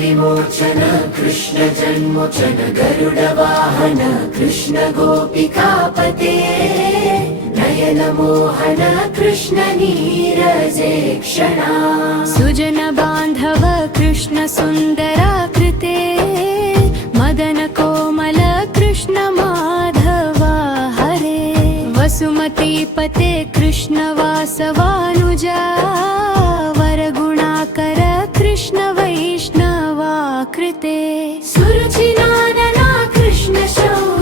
विमोचन कृष्ण जन्मोचन गरुड वाहन कृष्ण गोपिकापते नयन मोहन कृष्ण नीरजे क्षणा सुजन बांधव कृष्ण सुंदराकृते मदन कोमल कृष्ण माधवा हरे वसुमतीपते कृष्ण वासवानुजा वरगुणाकर कृष्ण वैष्णवाकृते सुरुचिनानना कृष्ण शौर्यवारिधे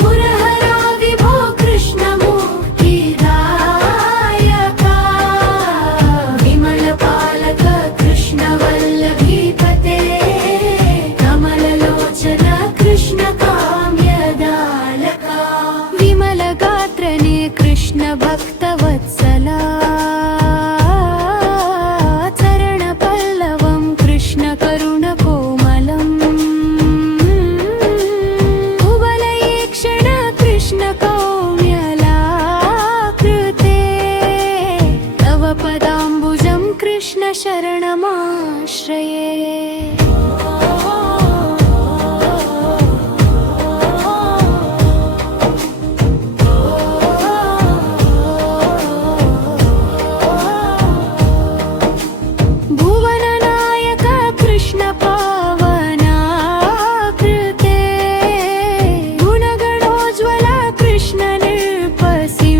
मुरहरा विभो कृष्ण मुक्तिदायका विमलपालक कृष्ण वल्लभीपते कमललोचन कृष्ण काम्यदालका विमलगात्रने कृष्ण भक्तवत्सला शरणमाश्रये भुवननायक कृष्ण पावनाकृते गुणगणोज्ज्वल कृष्ण निर्पसिंहना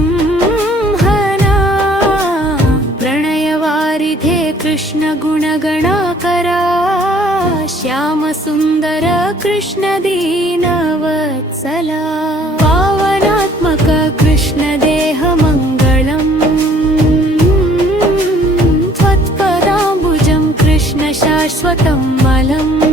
प्रणयवारिधे कृष्ण गुणगणाकरा श्याम सुंदर कृष्ण दीनवत्सला पावनात्मक कृष्ण देह मंगलम् त्वत्पदाम्बुजं कृष्ण शाश्वतं मलम्